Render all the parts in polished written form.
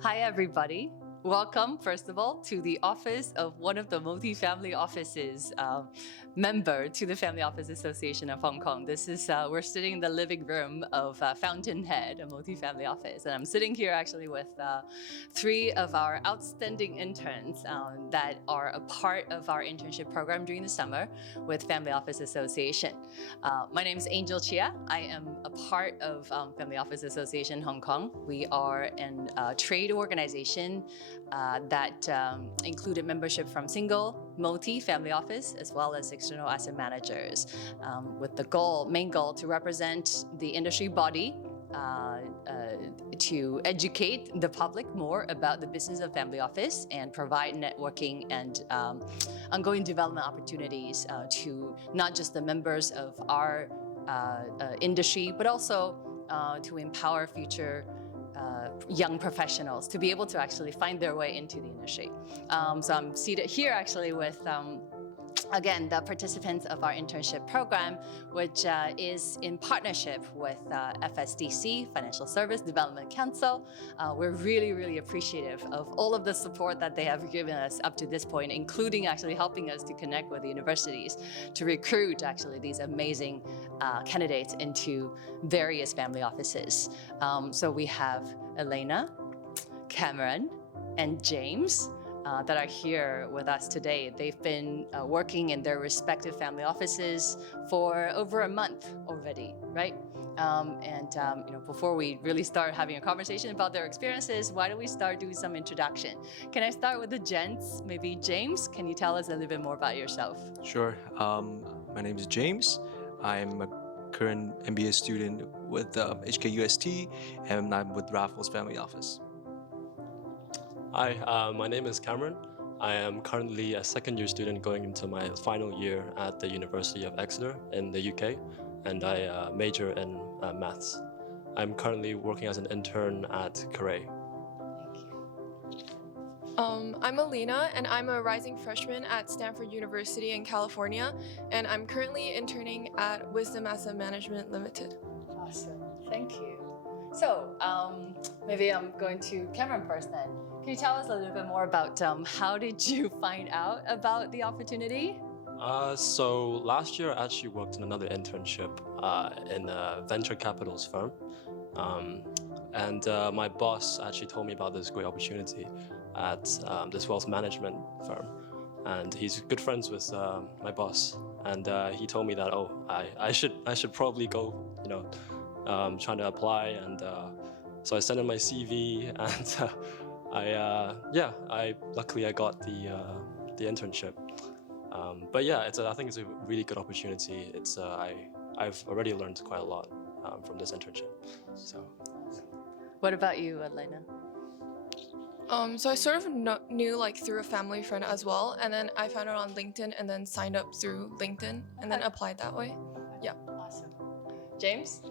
Hi, everybody. Welcome, first of all, to the office of one of the multifamily offices, member to the Family Office Association of Hong Kong. This is, we're sitting in the living room of Fountainhead, a multifamily office. And I'm sitting here actually with three of our outstanding interns that are a part of our internship program during the summer with Family Office Association. My name is Angel Chia. I am a part of Family Office Association Hong Kong. We are a trade organization that included membership from single, multi-family office, as well as external asset managers, with the main goal to represent the industry body to educate the public more about the business of family office and provide networking and ongoing development opportunities to not just the members of our industry, but also to empower future young professionals to be able to actually find their way into the industry. So I'm seated here actually with again, the participants of our internship program, which is in partnership with FSDC, Financial Service Development Council. We're really, really appreciative of all of the support that they have given us up to this point, including actually helping us to connect with the universities to recruit actually these amazing candidates into various family offices. So we have Elena, Cameron, and James that are here with us today. They've been working in their respective family offices for over a month already, right? Before we really start having a conversation about their experiences, why don't we start doing some introduction? Can I start with the gents? Maybe James, can you tell us a little bit more about yourself? Sure. My name is James. I'm a current MBA student with HKUST, and I'm with Raffles Family Office. Hi, my name is Cameron. I am currently a second-year student going into my final year at the University of Exeter in the UK, and I major in maths. I'm currently working as an intern at Caray. I'm Alina, and I'm a rising freshman at Stanford University in California, and I'm currently interning at Wisdom Asset Management Limited. Awesome, thank you. So maybe I'm going to Cameron first then. Can you tell us a little bit more about how did you find out about the opportunity? So last year I actually worked in another internship in a venture capitals firm. And my boss actually told me about this great opportunity at this wealth management firm. And he's good friends with my boss. And he told me that, I should probably go, trying to apply. And so I sent in my CV, and luckily I got the internship. But yeah, I think it's a really good opportunity. I've already learned quite a lot from this internship. So. What about you, Elena? So I sort of knew through a family friend as well, and then I found it on LinkedIn and then signed up through LinkedIn and then applied that way. Yeah. Awesome. James?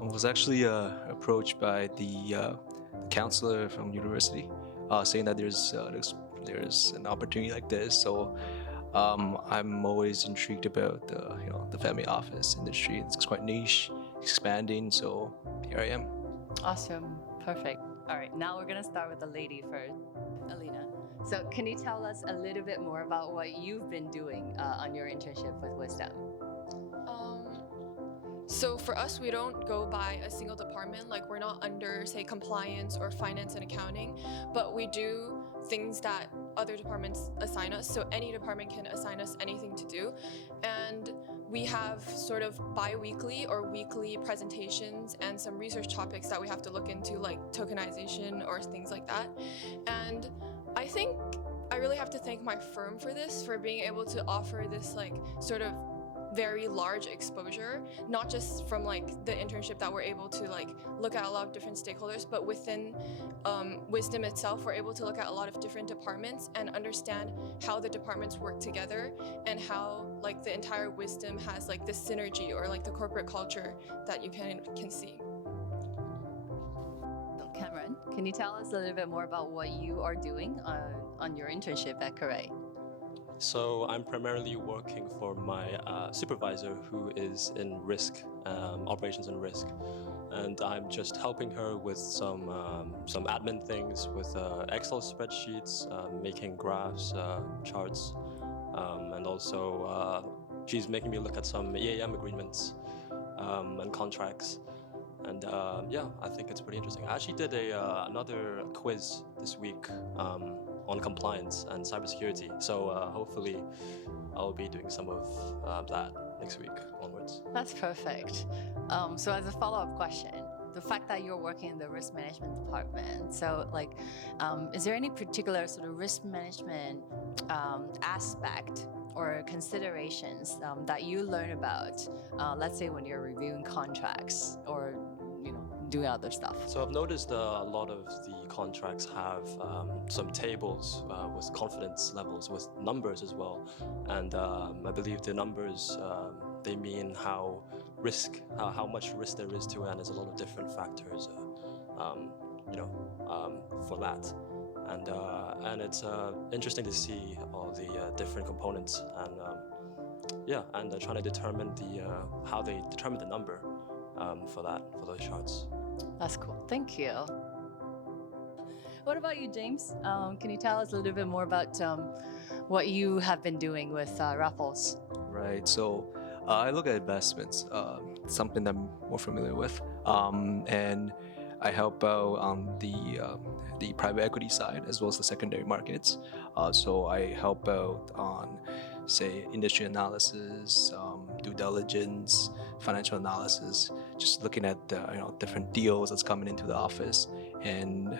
I was actually approached by the counselor from university saying that there's an opportunity like this. So I'm always intrigued about the family office industry. It's quite niche, expanding. So here I am. Awesome, perfect. All right, now we're gonna start with the lady first, Alina. So can you tell us a little bit more about what you've been doing on your internship with Wisdom? So for us, we don't go by a single department. Like, we're not under, say, compliance or finance and accounting, but we do things that other departments assign us. So any department can assign us anything to do. And we have sort of bi-weekly or weekly presentations and some research topics that we have to look into, like tokenization or things like that. And I think I really have to thank my firm for this, for being able to offer this sort of very large exposure, not just from the internship that we're able to look at a lot of different stakeholders, but within Wisdom itself, we're able to look at a lot of different departments and understand how the departments work together and how the entire Wisdom has this synergy or the corporate culture that you can see. Cameron, can you tell us a little bit more about what you are doing on your internship at Caray? So I'm primarily working for my supervisor, who is in risk, operations and risk, and I'm just helping her with some admin things, with Excel spreadsheets, making graphs, charts, and also she's making me look at some EAM agreements and contracts. And yeah, I think it's pretty interesting. I actually did another quiz this week on compliance and cybersecurity. So hopefully I'll be doing some of that next week onwards. That's perfect. So as a follow-up question, the fact that you're working in the risk management department, so like, is there any particular sort of risk management aspect or considerations that you learn about, let's say when you're reviewing contracts or doing other stuff? So I've noticed a lot of the contracts have some tables with confidence levels, with numbers as well, and I believe the numbers they mean how much risk there is to it, and there's a lot of different factors, for that, and it's interesting to see all the different components, and trying to determine how they determine the number for those charts. That's cool. Thank you. What about you, James? Can you tell us a little bit more about what you have been doing with Raffles? Right. So I look at investments, something that I'm more familiar with, and I help out on the private equity side as well as the secondary markets. So I help out on, say, industry analysis, due diligence, financial analysis, just looking at different deals that's coming into the office, and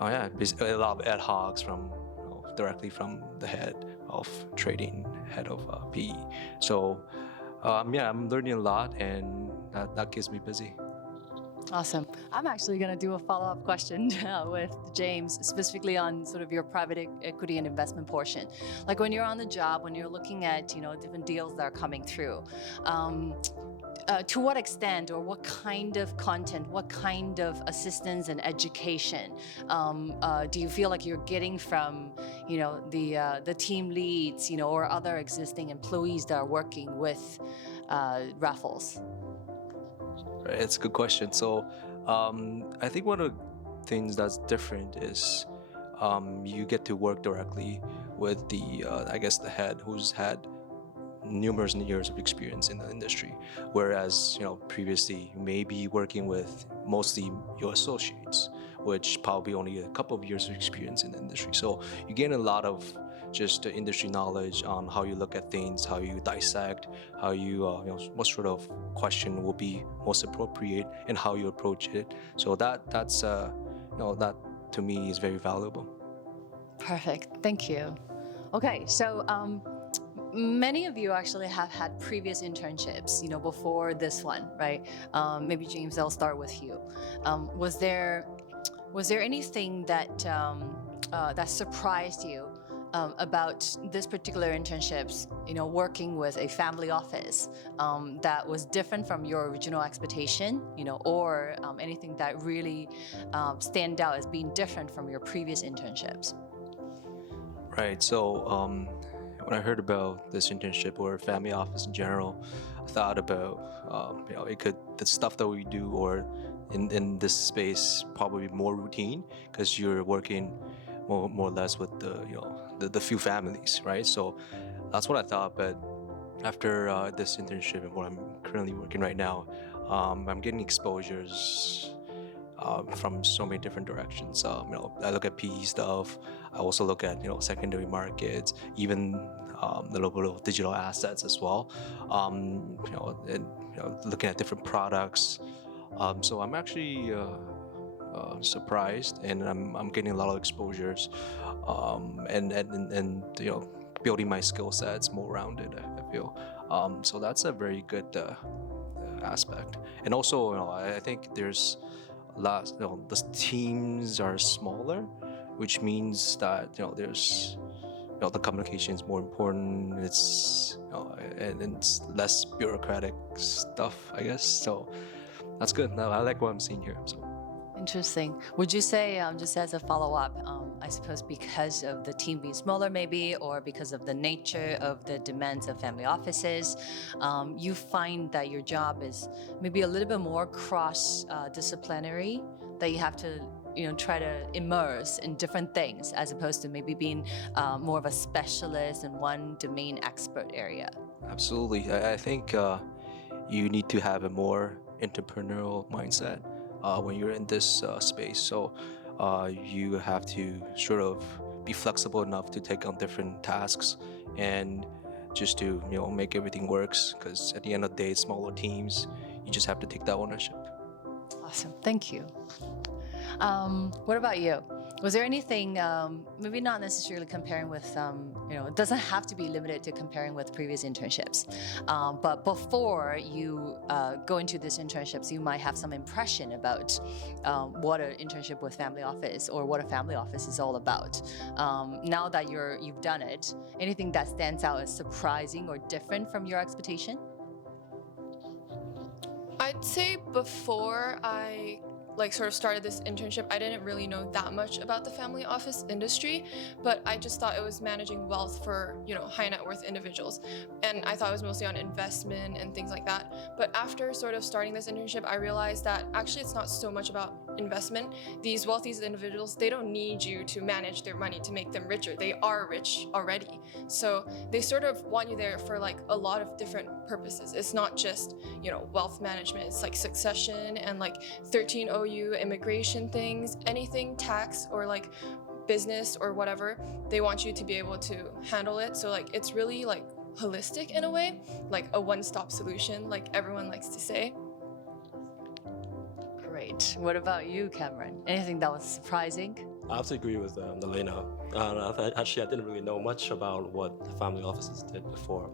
a lot of ad hocs from directly from the head of trading, head of PE. So I'm learning a lot, and that keeps me busy. Awesome. I'm actually going to do a follow-up question with James, specifically on sort of your private equity and investment portion. Like when you're on the job, when you're looking at different deals that are coming through, to what extent or what kind of content, what kind of assistance and education do you feel like you're getting from the team leads or other existing employees that are working with Raffles? Right, it's a good question. So I think one of the things that's different is you get to work directly with the head, who's had numerous years of experience in the industry, whereas previously you may be working with mostly your associates, which probably only a couple of years of experience in the industry. So you gain a lot of just industry knowledge on how you look at things, how you dissect, how you what sort of question will be most appropriate, and how you approach it. So that's that to me is very valuable. Perfect. Thank you. Okay, so many of you actually have had previous internships, before this one, right? Maybe James, I'll start with you. Was there anything that that surprised you about this particular internships, working with a family office that was different from your original expectation, or anything that really stand out as being different from your previous internships? Right. So when I heard about this internship or family office in general, I thought about the stuff that we do or in this space probably more routine because you're working more or less with the few families, right? So that's what I thought. But after this internship and what I'm currently working right now, I'm getting exposures from so many different directions. I look at PE stuff. I also look at secondary markets, even a little bit of digital assets as well. Looking at different products. So I'm actually surprised, and I'm getting a lot of exposures, and building my skill sets more rounded. I feel so that's a very good aspect. And also, I think there's the teams are smaller, which means that there's the communication is more important. It's and it's less bureaucratic stuff, I guess. So that's good. No, I like what I'm seeing here. So Interesting. Would you say, just as a follow-up, I suppose because of the team being smaller maybe, or because of the nature of the demands of family offices, you find that your job is maybe a little bit more cross-disciplinary, that you have to try to immerse in different things as opposed to maybe being more of a specialist in one domain expert area? Absolutely. I think you need to have a more entrepreneurial mindset when you're in this space. So you have to sort of be flexible enough to take on different tasks and just to make everything works. Because at the end of the day, it's smaller teams. You just have to take that ownership. Awesome. Thank you. What about you? Was there anything, maybe not necessarily comparing with, it doesn't have to be limited to comparing with previous internships, but before you go into these internships, you might have some impression about what an internship with family office or what a family office is all about. Now that you've done it, anything that stands out as surprising or different from your expectation? I'd say before I sort of started this internship, I didn't really know that much about the family office industry, but I just thought it was managing wealth for, high net worth individuals. And I thought it was mostly on investment and things like that. But after sort of starting this internship, I realized that actually it's not so much about investment. These wealthy individuals, they don't need you to manage their money to make them richer. They are rich already. So they sort of want you there for a lot of different purposes. It's not just, wealth management. It's like succession and 13OU immigration things, anything tax or business or whatever. They want you to be able to handle it. So it's really holistic in a way, a one-stop solution, like everyone likes to say. Great. What about you, Cameron? Anything that was surprising? I have to agree with Elena. Actually, I didn't really know much about what the family offices did before.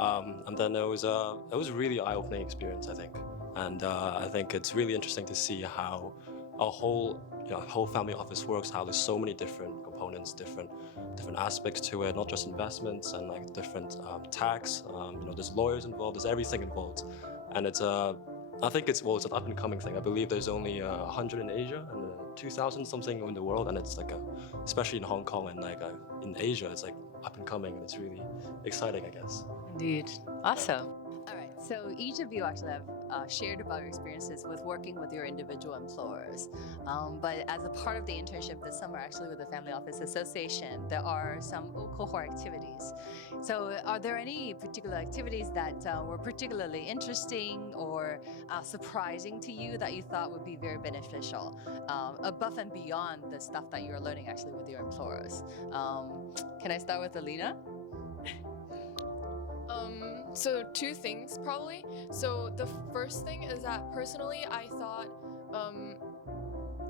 And then it was a really eye-opening experience, I think. And I think it's really interesting to see how a whole family office works, how there's so many different components, different aspects to it, not just investments and different tax. There's lawyers involved, there's everything involved. And I think it's an up and coming thing. I believe there's only 100 in Asia and 2,000 something in the world, and it's especially in Hong Kong and in Asia, it's up and coming, and it's really exciting, I guess. Indeed. Awesome. All right. So each of you actually have shared about your experiences with working with your individual employers. But as a part of the internship this summer, actually with the Family Office Association, there are some cohort activities. So are there any particular activities that were particularly interesting or surprising to you that you thought would be very beneficial, above and beyond the stuff that you're learning actually with your employers? Can I start with Alina? So two things probably. So the first thing is that personally I thought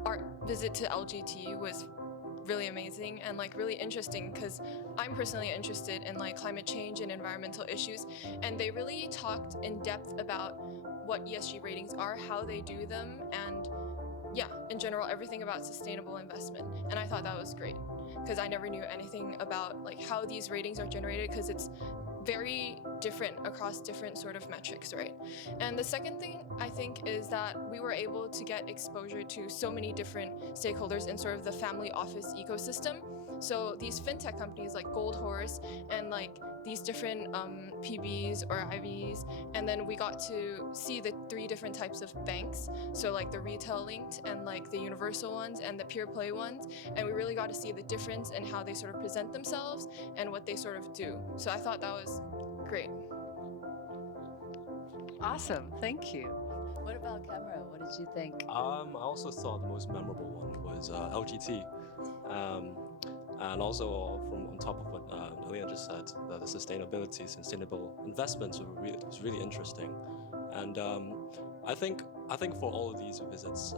our visit to LGT was really amazing and really interesting because I'm personally interested in climate change and environmental issues, and they really talked in depth about what ESG ratings are, how they do them, and in general everything about sustainable investment. And I thought that was great because I never knew anything about how these ratings are generated, because it's very different across different sort of metrics, right? And the second thing I think is that we were able to get exposure to so many different stakeholders in sort of the family office ecosystem. So these fintech companies like Gold Horse and these different PBs or IVs, and then we got to see the 3 different types of banks, so the retail linked and the universal ones and the pure play ones, and we really got to see the difference in how they sort of present themselves and what they sort of do. So I thought that was great. Awesome, thank you. What about Cameron? What did you think? I also thought the most memorable one was LGT. And also, from on top of what Elena just said, the sustainable investments was really interesting. And I think for all of these visits,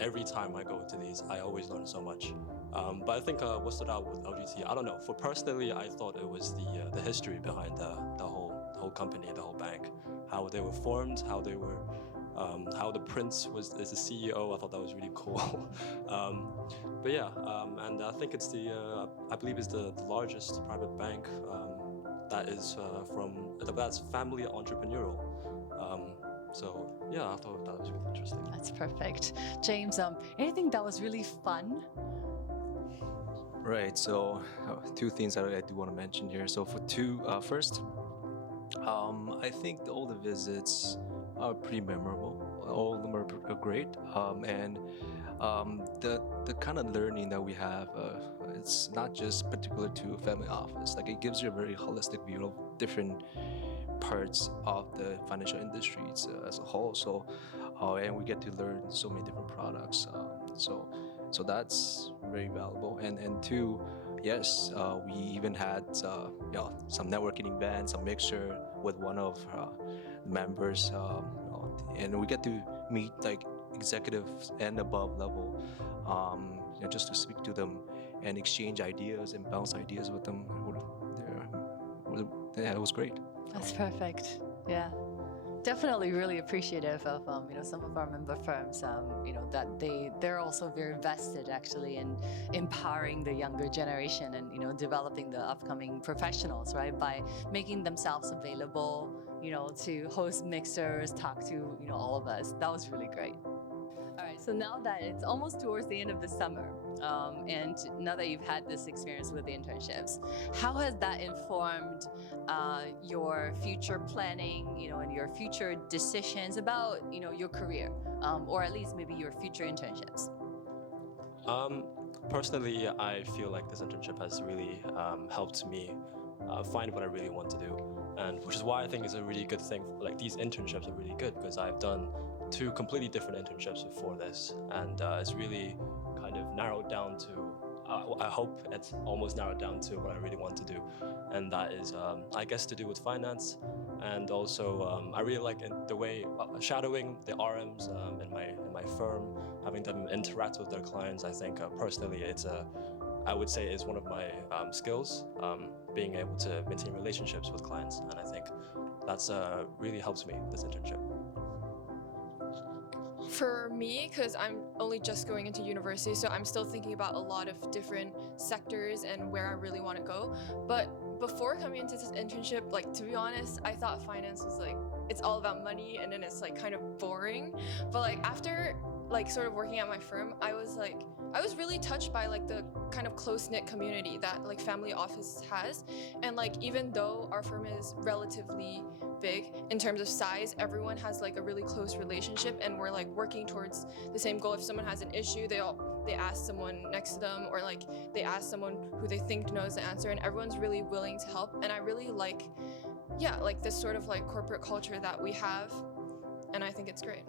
every time I go to these, I always learn so much. But I think what stood out with LGT, I don't know. For personally, I thought it was the history behind the whole company, the whole bank, how they were formed, how they were. How the prince is the CEO, I thought that was really cool. But yeah, and I think it's I believe it's the largest private bank that's family entrepreneurial. So yeah, I thought that was really interesting. That's perfect. James, anything that was really fun? Right. So two things that I do want to mention here. So first, I think all the visits are pretty memorable. All of them are great. And the kind of learning that we have, it's not just particular to a family office. Like it gives you a very holistic view of different parts of the financial industries as a whole. So, and we get to learn so many different products. So that's very valuable. And two, yes, we even had some networking events, a mixture with one of the members, and we get to meet like executives and above level, just to speak to them and exchange ideas and bounce ideas with them. Yeah, it was great. That's perfect. Yeah. Definitely really appreciative of some of our member firms, that they're also very invested actually in empowering the younger generation and developing the upcoming professionals, right, by making themselves available, to host mixers, talk to all of us. That was really great. All right, so now that it's almost towards the end of the summer, and now that you've had this experience with the internships, how has that informed your future planning, and your future decisions about, your career, or at least maybe your future internships? Personally, I feel like this internship has really helped me find what I really want to do, and which is why I think it's a really good thing. Like these internships are really good because I've done 2 completely different internships before this, and it's really kind of narrowed down to, I hope it's almost narrowed down to what I really want to do, and that is, I guess, to do with finance, and also I really like the way shadowing the RMs in my firm, having them interact with their clients. I think personally, I would say is one of my skills, being able to maintain relationships with clients, and I think that's really helps me this internship. For me, because I'm only just going into university, so I'm still thinking about a lot of different sectors and where I really want to go. But before coming into this internship, like, to be honest, I thought finance was like, it's all about money and then it's like kind of boring. But like after like sort of working at my firm, I was really touched by like the kind of close-knit community that like family office has. And like even though our firm is relatively big in terms of size, everyone has like a really close relationship and we're like working towards the same goal. If someone has an issue, they ask someone next to them, or like they ask someone who they think knows the answer, and everyone's really willing to help. And I really like this sort of like corporate culture that we have, and I think it's great.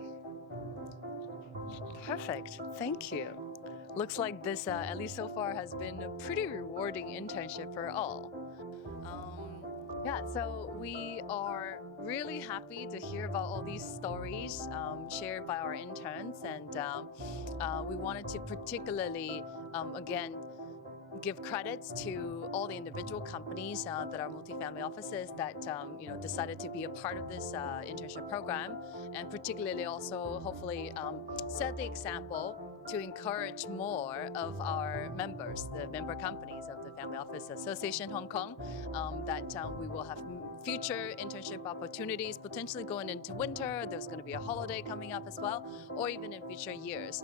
Perfect. Thank you. Looks like this, at least so far, has been a pretty rewarding internship for all. So we are really happy to hear about all these stories shared by our interns, and we wanted to particularly, again, give credits to all the individual companies that are multifamily offices that decided to be a part of this internship program, and particularly also hopefully set the example to encourage more of our members, the member companies of the Family Office Association Hong Kong, that we will have future internship opportunities potentially going into winter. There's going to be a holiday coming up as well, or even in future years,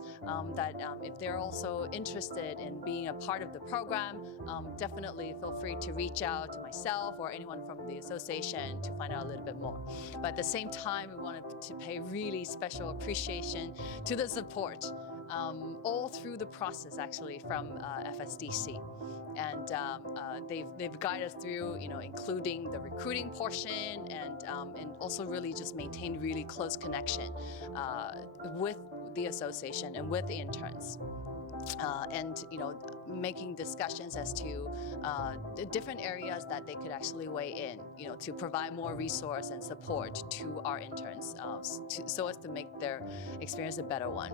that if they're also interested in being a part of the program, definitely feel free to reach out to myself or anyone from the association to find out a little bit more. But at the same time, we wanted to pay really special appreciation to the support all through the process, actually, from FSDC. And they've guided us through, including the recruiting portion, and also really just maintain really close connection with the association and with the interns. And making discussions as to the different areas that they could actually weigh in, to provide more resource and support to our interns, so as to make their experience a better one.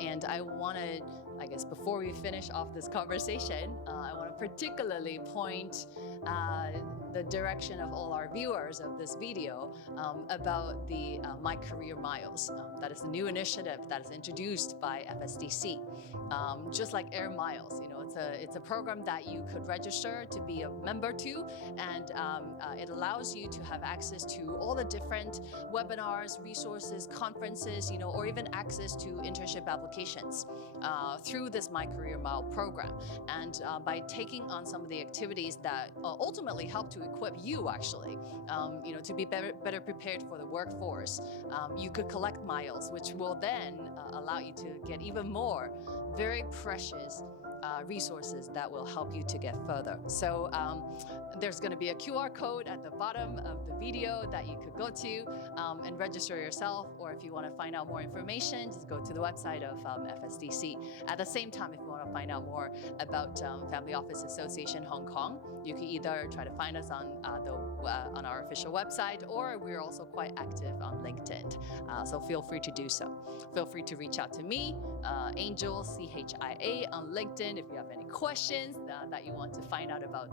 And I wanted I guess before we finish off this conversation, I want to particularly point the direction of all our viewers of this video about the My Career Miles. That is a new initiative that is introduced by FSDC. Just like Air Miles, it's a program that you could register to be a member to, and it allows you to have access to all the different webinars, resources, conferences, or even access to internship applications through this My Career Mile program. And by taking on some of the activities that ultimately help to equip you actually, to be better prepared for the workforce, you could collect miles, which will then allow you to get even more very precious resources that will help you to get further. So there's going to be a QR code at the bottom of the video that you could go to and register yourself, or if you want to find out more information, just go to the website of FSDC. At the same time, if you want to find out more about Family Office Association Hong Kong, you can either try to find us on our official website, or we're also quite active on LinkedIn. So feel free to do so. Feel free to reach out to me, Angel, CHIA, on LinkedIn if you have any questions that you want to find out about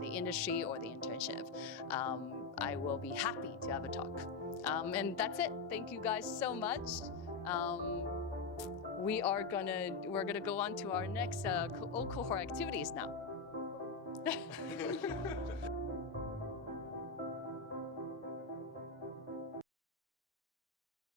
the industry or the internship. I will be happy to have a talk. And that's it. Thank you guys so much. We're gonna go on to our next cohort activities now.